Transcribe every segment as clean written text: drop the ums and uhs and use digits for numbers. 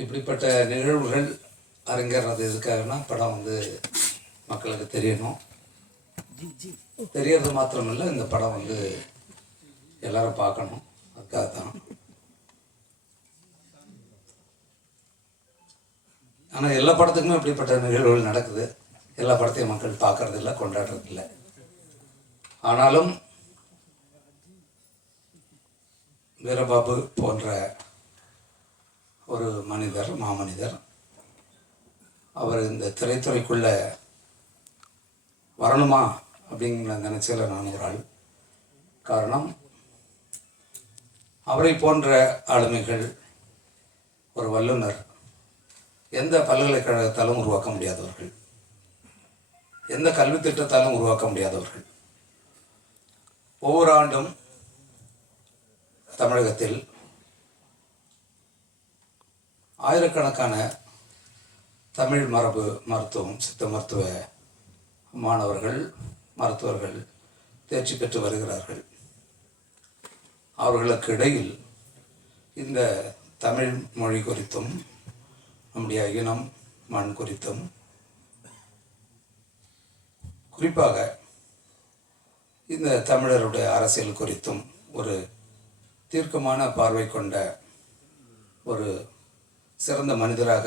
இப்படிப்பட்ட நிகழ்வுகள் அரங்கேறது எதுக்காகனா படம் வந்து மக்களுக்கு தெரியணும். தெரியறது மாத்திரமில்லை, இந்த படம் வந்து எல்லாரும் பார்க்கணும். அதுக்காக தான். ஆனால் எல்லா படத்துக்குமே இப்படிப்பட்ட நிகழ்வுகள் நடக்குது. எல்லா படத்தையும் மக்கள் பார்க்கறதில்ல, கொண்டாடுறதில்லை. ஆனாலும் வீரபாபு போன்ற ஒரு மனிதர், மாமனிதர், அவர் இந்த திரைத்துறைக்குள்ள வரணுமா அப்படிங்கிற நினைச்சல நான் ஒரு ஆள். காரணம், அவரை போன்ற ஆளுமைகள், ஒரு வல்லுனர், எந்த பல்கலைக்கழகத்தாலும் உருவாக்க முடியாதவர்கள், எந்த கல்வி திட்டத்தாலும் உருவாக்க முடியாதவர்கள். ஒவ்வொரு ஆண்டும் தமிழகத்தில் ஆயிரக்கணக்கான தமிழ் மரபு மருத்துவம், சித்த மருத்துவ மாணவர்கள், மருத்துவர்கள் தேர்ச்சி பெற்று வருகிறார்கள். அவர்களுக்கு இடையில் இந்த தமிழ் மொழி குறித்தும், நம்முடைய இனம், மண் குறித்தும், குறிப்பாக இந்த தமிழருடைய அரசியல் குறித்தும் ஒரு தீர்க்கமான பார்வை கொண்ட ஒரு சிறந்த மனிதராக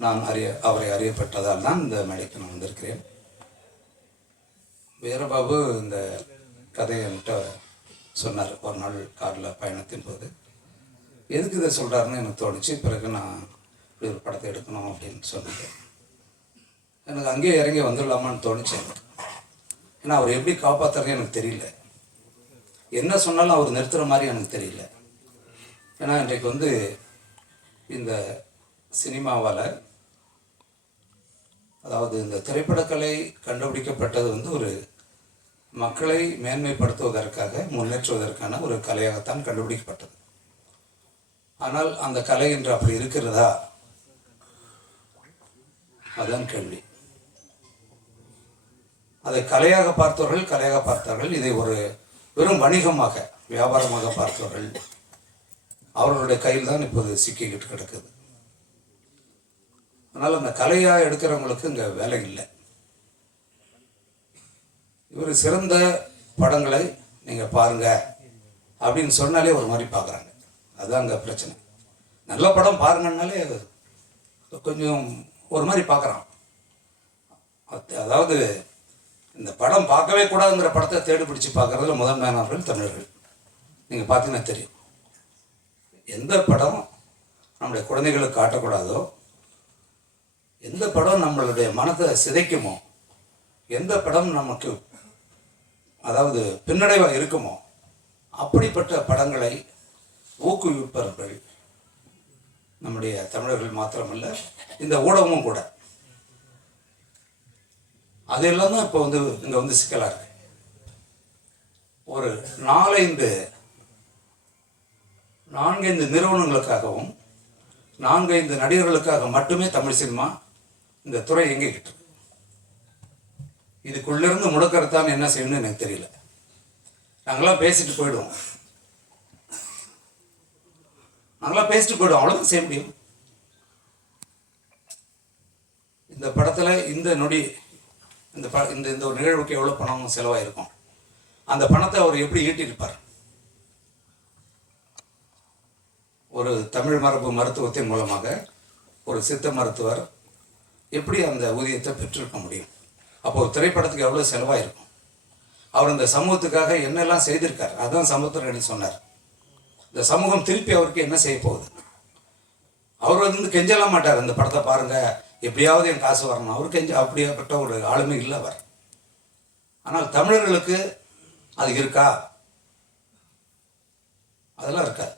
நான் அவரை அறியப்பட்டதால் தான் இந்த மேடைக்கு நான் வந்திருக்கிறேன். வீரபாபு இந்த கதையை என்கிட்ட சொன்னார் ஒரு நாள் காரில் பயணத்தின் போது. எதுக்கு இதை சொல்கிறாருன்னு எனக்கு தோணுச்சு. பிறகு நான் இப்படி ஒரு படத்தை எடுக்கணும் அப்படின்னு சொன்னேன். எனக்கு அங்கேயே இறங்கி வந்துடலாமான்னு தோணுச்சு எனக்கு. ஏன்னா அவர் எப்படி காப்பாற்றுறதுன்னு எனக்கு தெரியல. என்ன சொன்னாலும் அவர் நிறுத்துகிற மாதிரி எனக்கு தெரியல. ஏன்னா இன்றைக்கு வந்து இந்த சினிமாவால், அதாவது இந்த திரைப்படக்கலை கண்டுபிடிக்கப்பட்டது வந்து ஒரு மக்களை மேன்மைப்படுத்துவதற்காக, முன்னேற்றுவதற்கான ஒரு கலையாகத்தான் கண்டுபிடிக்கப்பட்டது. ஆனால் அந்த கலை என்று அப்படி இருக்கிறதா? அதான் கேள்வி. அதை கலையாக பார்த்தவர்கள் கலையாக பார்த்தார்கள். இதை ஒரு வெறும் வணிகமாக, வியாபாரமாக பார்த்தவர்கள், அவர்களுடைய கையில் தான் இப்போது சிக்கிக்கிட்டு கிடக்குது. அதனால் அந்த கலையாக எடுக்கிறவங்களுக்கு இங்கே வேலை இல்லை. இவர் சிறந்த படங்களை நீங்கள் பாருங்க அப்படின்னு சொன்னாலே ஒரு மாதிரி பார்க்குறாங்க. அதுதான் அங்கே பிரச்சனை. நல்ல படம் பாருங்கன்னாலே கொஞ்சம் ஒரு மாதிரி பார்க்குறான். அதாவது இந்த படம் பார்க்கவே கூடாதுங்கிற படத்தை தேடி பிடிச்சி பார்க்குறதுல முதன்மையானவர்கள் தமிழர்கள். நீங்கள் பார்த்தீங்கன்னா தெரியும். எந்த படம் நம்முடைய குழந்தைகளுக்கு காட்டக்கூடாதோ, எந்த படம் நம்மளுடைய மனத்தை சிதைக்குமோ, எந்த படம் நமக்கு அதாவது பின்னடைவாக இருக்குமோ, அப்படிப்பட்ட படங்களை ஊக்குவிப்பவர்கள் நம்முடைய தமிழர்கள் மாத்திரமல்ல, இந்த ஊடகமும் கூட. அதெல்லாம் தான் இப்போ வந்து இங்கே வந்து சிக்கலாக இருக்கு. ஒரு 4-5 நிறுவனங்களுக்காகவும் 4-5 நடிகர்களுக்காக மட்டுமே தமிழ் சினிமா இந்த துறை இயங்கிக்கிட்டு இருக்கு. இதுக்குள்ளேருந்து முடக்கிறதான் என்ன செய்யணும்னு எனக்கு தெரியல. நாங்களாம் பேசிட்டு போயிடுவோம், அவ்வளோதான் செய்ய முடியும். இந்த படத்தில் இந்த நொடி இந்த ஒரு நிகழ்வுக்கு எவ்வளோ பணம் செலவாயிருக்கும், அந்த பணத்தை அவர் எப்படி ஈட்டியிருப்பார்? ஒரு தமிழ் மரபு மருத்துவத்தின் மூலமாக ஒரு சித்த மருத்துவர் எப்படி அந்த ஊதியத்தை பெற்றிருக்க முடியும்? அப்போ ஒரு திரைப்படத்துக்கு எவ்வளோ செலவாயிருக்கும்? அவர் இந்த சமூகத்துக்காக என்னெல்லாம் செய்திருக்கார்? அதுதான் சமுத்திரக்கனி சொன்னார். இந்த சமூகம் திருப்பி அவருக்கு என்ன செய்ய போகுது? அவர் வந்து கெஞ்சலாம் மாட்டார், இந்த படத்தை பாருங்க, எப்படியாவது என் காசு வரணும். அவருக்கு அப்படியாப்பட்ட ஒரு ஆளுமை இல்லை அவர். ஆனால் தமிழர்களுக்கு அது இருக்கா? அதெல்லாம் இருக்காது.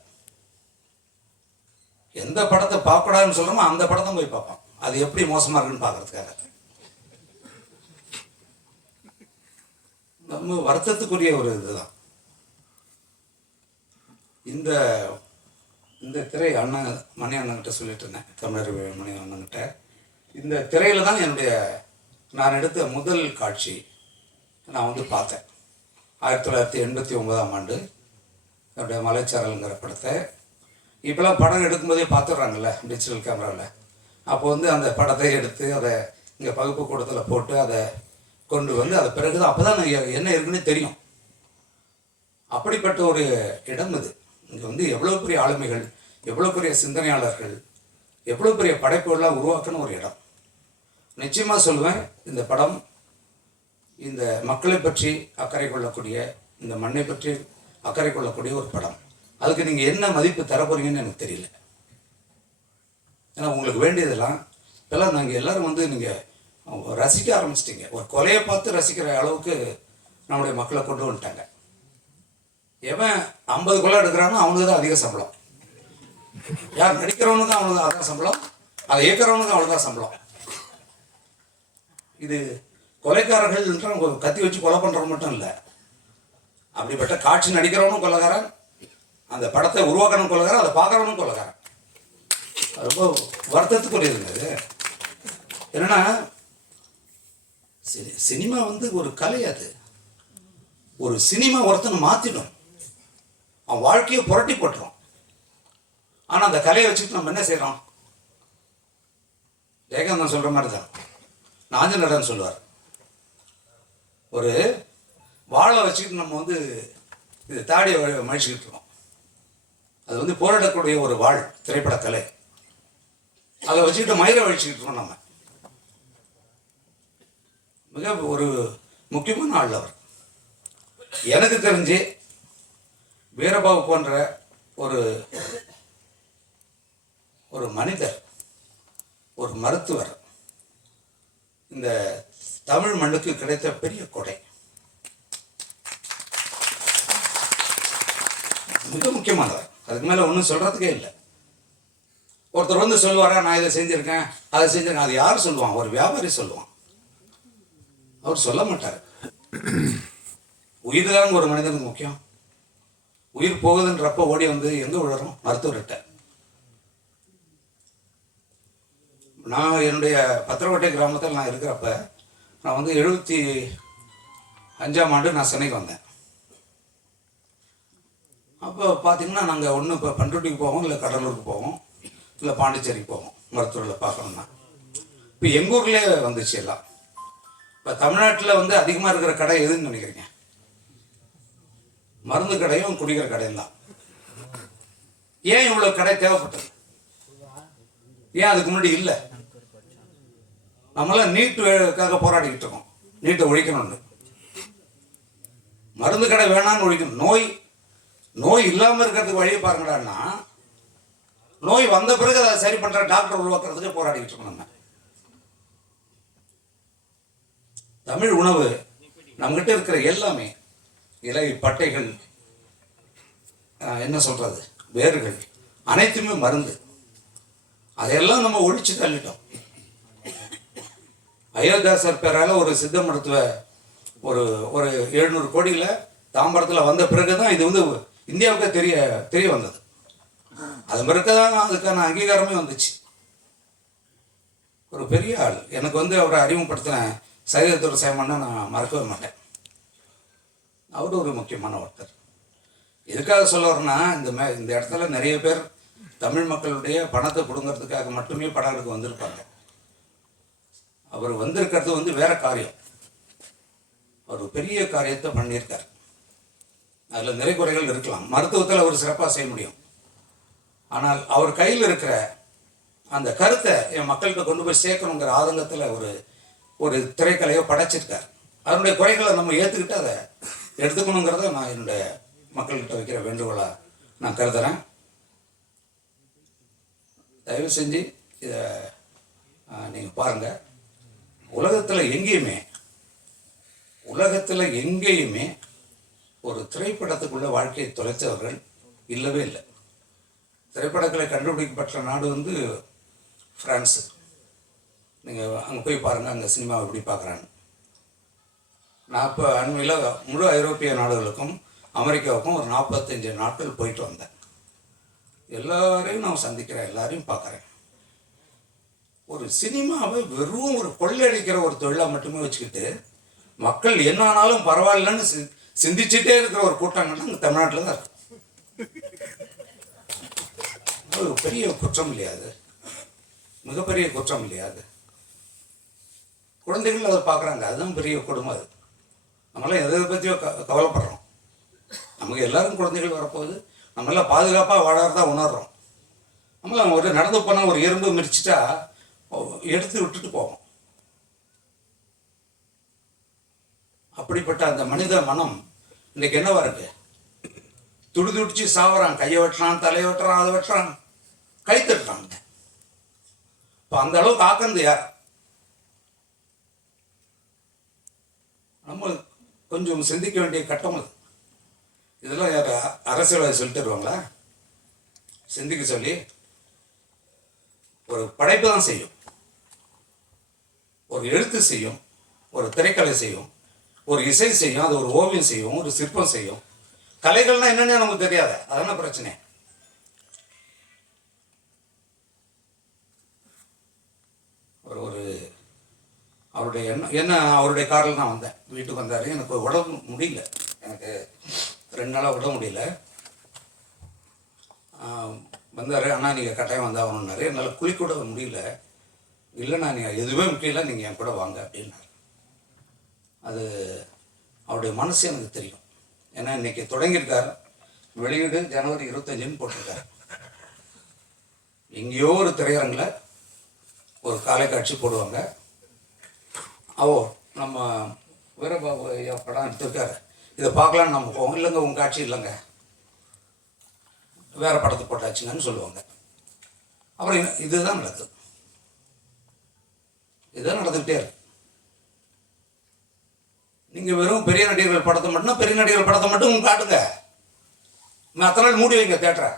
எந்த படத்தை பார்க்கக்கூடாதுன்னு சொல்கிறோமோ அந்த படத்தை போய் பார்ப்போம். அது எப்படி மோசமாக இருக்குன்னு பார்க்கறதுக்காக. நம்ம வருத்தத்துக்குரிய ஒரு இதுதான். இந்த திரை அண்ணன் மணி அண்ணன்கிட்ட சொல்லிட்டு இருந்தேன், தமிழர் மணி அண்ணன்கிட்ட. இந்த திரையில் தான் நான் எடுத்த முதல் காட்சி நான் வந்து பார்த்தேன். 1989ஆம் ஆண்டு என்னுடைய மலைச்சாரல்ங்கிற படத்தை இப்போலாம் படம் எடுக்கும்போதே பார்த்துடுறாங்கல்ல டிஜிட்டல் கேமராவில். அப்போ வந்து அந்த படத்தை எடுத்து அதை இங்கே பகுப்பு கூடத்தில் போட்டு அதை கொண்டு வந்து அதை பிறகு தான் அப்போ தான் என்ன இருக்குன்னே தெரியும். அப்படிப்பட்ட ஒரு இடம் இது. இங்கே வந்து எவ்வளோ பெரிய ஆளுமைகள், எவ்வளோ பெரிய சிந்தனையாளர்கள், எவ்வளோ பெரிய படைப்புகள்லாம் உருவாக்குன ஒரு இடம். நிச்சயமாக சொல்லுவேன், இந்த படம் இந்த மக்களை பற்றி அக்கறை கொள்ளக்கூடிய, இந்த மண்ணை பற்றி அக்கறை கொள்ளக்கூடிய ஒரு படம். அதுக்கு நீங்கள் என்ன மதிப்பு தர போறீங்கன்னு எனக்கு தெரியல. ஏன்னா உங்களுக்கு வேண்டியதெல்லாம் இப்போல்லாம் நாங்கள் எல்லோரும் வந்து நீங்கள் ரசிக்க ஆரம்பிச்சிட்டிங்க. ஒரு கொலையை பார்த்து ரசிக்கிற அளவுக்கு நம்முடைய மக்களை கொண்டு வந்துட்டாங்க. எவன் 50 கொலை எடுக்கிறானோ அவனுக்கு தான் அதிக சம்பளம். யார் நடிக்கிறவனுக்கும் அவனுக்கு தான் அதான் சம்பளம், அதை இயக்கிறவனுக்கும் அவனுக்கு தான் சம்பளம். இது கொலைக்காரர்கள் கத்தி வச்சு கொலை பண்ணுறவங்க மட்டும் இல்லை, அப்படிப்பட்ட காட்சி நடிக்கிறவனும் கொலைக்காரன், அந்த படத்தை உருவாக்கணும் கொலைக்காரன், அதை பார்க்குறவனும் கொலைக்காரன். ரொம்ப வருத்தத்துக்குரியதுங்க அது. என்னன்னா சினிமா வந்து ஒரு கலை. அது ஒரு சினிமா ஒருத்தனை மாற்றிடும், அவன் வாழ்க்கையை புரட்டி போட்டுரும். ஆனால் அந்த கலையை வச்சுட்டு நம்ம என்ன செய்கிறோம்? ஜெயகாந்தன் சொல்கிற மாதிரி தான் நாஞ்சநடன் சொல்லுவார், ஒரு வாழை வச்சுக்கிட்டு நம்ம வந்து இது தாடியை மழிச்சுக்கிட்டு இருக்கோம். அது வந்து போராடக்கூடிய ஒரு வாழ் திரைப்பட கலை. அதை வச்சுக்கிட்டு மயிரை வழிச்சுக்கிட்டு இருக்கோம். நம்ம மிக ஒரு முக்கியமான ஆள் அவர். எனக்கு தெரிஞ்சு வீரபாபு போன்ற ஒரு ஒரு மனிதர், ஒரு மருத்துவர் இந்த தமிழ் மண்ணுக்கு கிடைத்த பெரிய கொடை. மிக முக்கியமானவர். அதுக்கு மேலே ஒன்றும் சொல்கிறதுக்கே இல்லை. ஒருத்தர் வந்து சொல்லுவாரா, நான் இதை செஞ்சுருக்கேன் அதை செஞ்சுருக்கேன், அது யார் சொல்லுவான்? ஒரு வியாபாரி சொல்லுவான். அவர் சொல்ல மாட்டார். உயிர் தான் ஒரு மனிதனுக்கு முக்கியம். உயிர் போகுதுன்றப்ப ஓடி வந்து எங்கே விழுறோம்? மருத்துவர்கிட்ட. நான் என்னுடைய பத்திரக்கோட்டை கிராமத்தில் நான் இருக்கிறப்ப, நான் வந்து 75ஆம் ஆண்டு நான் சென்னைக்கு வந்தேன். அப்போ பார்த்தீங்கன்னா நாங்கள் ஒன்று இப்போ பண்ருட்டிக்கு போவோம், இல்லை கடலூருக்கு போவோம், இல்லை பாண்டிச்சேரிக்கு போவோம் மருத்துவர்களை பார்க்கணுன்னா. இப்போ எங்கள் ஊர்லேயே வந்துச்சு எல்லாம். இப்போ தமிழ்நாட்டில் வந்து அதிகமாக இருக்கிற கடை எதுன்னு நினைக்கிறீங்க? மருந்து கடையும் குடிக்கிற கடையும் தான். ஏன் இவ்வளோ கடை தேவைப்பட்டது? ஏன் அதுக்கு முன்னாடி இல்லை? நம்மளாம் நீட்டுக்காக போராடிக்கிட்டு இருக்கோம், நீட்டை ஒழிக்கணும்னு. மருந்து கடை வேணான்னு ஒழிக்கணும். நோய் இல்லாமல் இருக்கிறதுக்கு வழியை பாருங்கடான்னா, நோய் வந்த பிறகு அதை சரி பண்ணுற டாக்டர் உருவாக்குறதுக்கு போராடிக்கிட்டு இருக்கோம். நம்ம தமிழ் உணவு நம்மகிட்ட இருக்கிற எல்லாமே இலை, பட்டைகள், என்ன சொல்றது, வேர்கள் அனைத்துமே மருந்து. அதையெல்லாம் நம்ம ஒழிச்சு தள்ளிட்டோம். அயோத்தியாசர் பேரால ஒரு சித்த மருத்துவ ஒரு 700 கோடியில் தாம்பரத்தில் வந்த பிறகுதான் இது வந்து இந்தியாவுக்கு தெரிய வந்தது. அது பிறகுதான் அதுக்கான அங்கீகாரமே வந்துச்சு. ஒரு பெரிய ஆள். எனக்கு வந்து அவரை அறிமுகப்படுத்தின சைதத்துறை சேமன்னா நான் மறக்கவே மாட்டேன். அவர் ஒரு முக்கியமான ஒருத்தர். எதுக்காக சொல்ல வரேன்னா, இந்த இடத்துல நிறைய பேர் தமிழ் மக்களுடைய பணத்தை பிடுங்கிறதுக்காக மட்டுமே படம் எடுக்க வந்திருப்பாங்க. அவர் வந்திருக்கிறது வந்து வேற காரியம். அவர் பெரிய காரியத்தை பண்ணியிருக்கார். அதில் நிறைய குறைகள் இருக்கலாம். மருத்துவத்தில் அவர் சிறப்பாக செய்ய முடியும். ஆனால் அவர் கையில் இருக்கிற அந்த கருத்தை என் மக்கள்கிட்ட கொண்டு போய் சேர்க்கணுங்கிற ஆதங்கத்தில் ஒரு திரைக்கலையை படைச்சிருக்கார். அதனுடைய குறைகளை நம்ம ஏற்றுக்கிட்டு அதை எடுத்துக்கணுங்கிறத நான் என்னுடைய மக்கள்கிட்ட வைக்கிற வேண்டுகோளாக நான் கருதுகிறேன். தயவு செஞ்சு இதை நீங்கள் பாருங்கள். உலகத்தில் எங்கேயுமே ஒரு திரைப்படத்துக்குள்ள வாழ்க்கையை தொலைத்தவர்கள் இல்லவே இல்லை. திரைப்படங்களை கண்டுபிடிக்கப்பட்ட நாடு வந்து பிரான்ஸு. நீங்கள் அங்கே போய் பாருங்கள், அங்கே சினிமாவை எப்படி பார்க்குறான்னு. நான் இப்போ அண்மையில் முழு ஐரோப்பிய நாடுகளுக்கும் அமெரிக்காவுக்கும் ஒரு 45 நாட்கள் போயிட்டு வந்தேன். எல்லாரையும் நான் சந்திக்கிறேன், எல்லாரையும் பார்க்குறேன். ஒரு சினிமாவை வெறும் ஒரு கொள்ளையடிக்கிற ஒரு தொழிலாக மட்டுமே வச்சுக்கிட்டு மக்கள் என்ன ஆனாலும் பரவாயில்லன்னு சிந்திச்சுட்டே இருக்கிற ஒரு கூட்டங்கள்னா இங்கே தமிழ்நாட்டில் தான் இருக்கு. அது பெரிய குற்றம் இல்லையா? அது மிகப்பெரிய குற்றம் இல்லையா? அது குழந்தைகள் அதை பார்க்குறாங்க, அதுதான் பெரிய கொடுமை. அது நம்மளாம் எதை பற்றியோ கவலைப்படுறோம். நமக்கு எல்லாரும் குழந்தைகள் வரப்போகுது, நம்மளாம் பாதுகாப்பாக வாழறதா உணர்றோம். நம்மளாம் ஒரு நடந்து போனால் ஒரு எறும்பு மிதிச்சிட்டா எடுத்து விட்டுட்டு போவோம். அப்படிப்பட்ட அந்த மனித மனம் இன்னைக்கு என்னவா இருக்கு? துடிச்சு சாவறான், கையை வெட்டுறான், தலையை வெட்டுறான், அதை வெட்டுறான், கை தட்டுறாங்க. இப்போ அந்த அளவுக்கு ஆக்குறது யார்? நம்ம கொஞ்சம் சிந்திக்க வேண்டிய கட்டம் அது. இதெல்லாம் யார் அரசியல்வாதி சொல்லிட்டு வருவாங்களா? சிந்திக்க சொல்லி ஒரு படைப்பு தான் செய்யும், ஒரு எழுத்து செய்யும், ஒரு திரைக்கலை செய்யும், ஒரு இசை செய்யும், அது ஒரு ஓவியம் செய்யும், ஒரு சிற்பம் செய்யும். கலைகள்னா என்னன்னு நமக்கு தெரியாத, அதான பிரச்சனை. ஒரு அவருடைய என்ன அவருடைய காரில் நான் வந்தேன், வீட்டுக்கு வந்தார். எனக்கு உடம்பு முடியல, எனக்கு 2 நாளாக உடம்பு முடியல. வந்தார், அண்ணா நீங்கள் கட்டாயம் வந்தாகணுன்னாரு. என்னால் குளிக்கூட முடியல. இல்லைண்ணா நீங்கள் எதுவுமே முக்கியம், நீங்கள் என் கூட வாங்க அப்படின்னாரு. அது அவருடைய மனசு எனக்கு தெரியும். ஏன்னா இன்றைக்கி தொடங்கியிருக்காரு, வெளியீடு ஜனவரி 25ன்னு போட்டிருக்காரு. எங்கேயோ ஒரு திரையரங்கில் ஒரு காலை காட்சி போடுவாங்க. நம்ம வீரபாபு ஐயா படம் எடுத்திருக்காரு, இதை பார்க்கலான்னு நம்ம போவோம். இல்லைங்க உங்கள் காட்சி இல்லைங்க, வேறு படத்தை போட்டாச்சுங்கன்னு சொல்லுவாங்க. அப்புறம் இதுதான் நடக்குது, இதுதான் நடந்துக்கிட்டே இருக்கு. நீங்கள் வெறும் பெரிய நடிகர்கள் படத்தை மட்டும்னா பெரிய நடிகர்கள் படத்தை மட்டும் காட்டுங்க, நான் அத்தனை நாள் மூடி வைங்க தேட்டரை.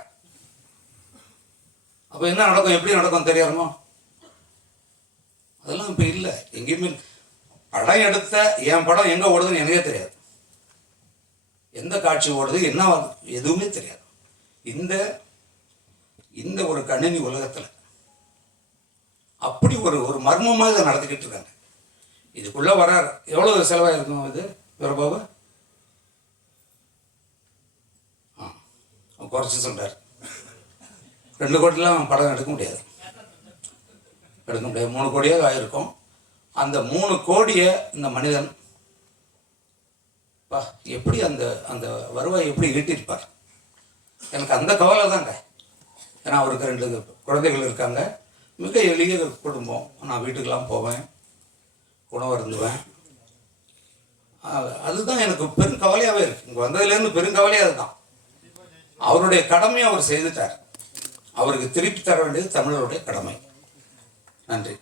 அப்போ என்ன நடக்கும், எப்படி நடக்கும் தெரியாமோ? அதெல்லாம் இப்போ இல்லை. எங்கேயுமே படம் எடுத்த என் படம் எங்கே ஓடுதுன்னு எனக்கே தெரியாது, எந்த காட்சி ஓடுது என்ன எதுவுமே தெரியாது. இந்த ஒரு கணினி உலகத்தில் அப்படி ஒரு மர்மமாக இதை நடத்திக்கிட்டு இருக்காங்க. இதுக்குள்ளே வரார், எவ்வளோ செலவாயிருக்கும் இது வீரபாபு? குறைச்சி சொல்கிறார், 2 கோடிலாம் படம் எடுக்க முடியாது, 3 கோடியாக ஆயிருக்கும். அந்த 3 கோடியை இந்த மனிதன் எப்படி அந்த அந்த வருவாய் எப்படி ஈட்டியிருப்பார்? எனக்கு அந்த கவலை தாங்க. ஏன்னா அவருக்கு 2 குழந்தைகள் இருக்காங்க, மிக எளிய குடும்பம். நான் வீட்டுக்கெல்லாம் போவேன், உணவு அருந்துவேன். அதுதான் எனக்கு பெரும் கவலையாகவே இருக்குது. இங்கே வந்ததுலேருந்து பெரும் கவலையாக அதுதான். அவருடைய கடமையை அவர் செய்துட்டார், அவருக்கு திருப்பி தர வேண்டியது தமிழருடைய கடமை. நன்றி.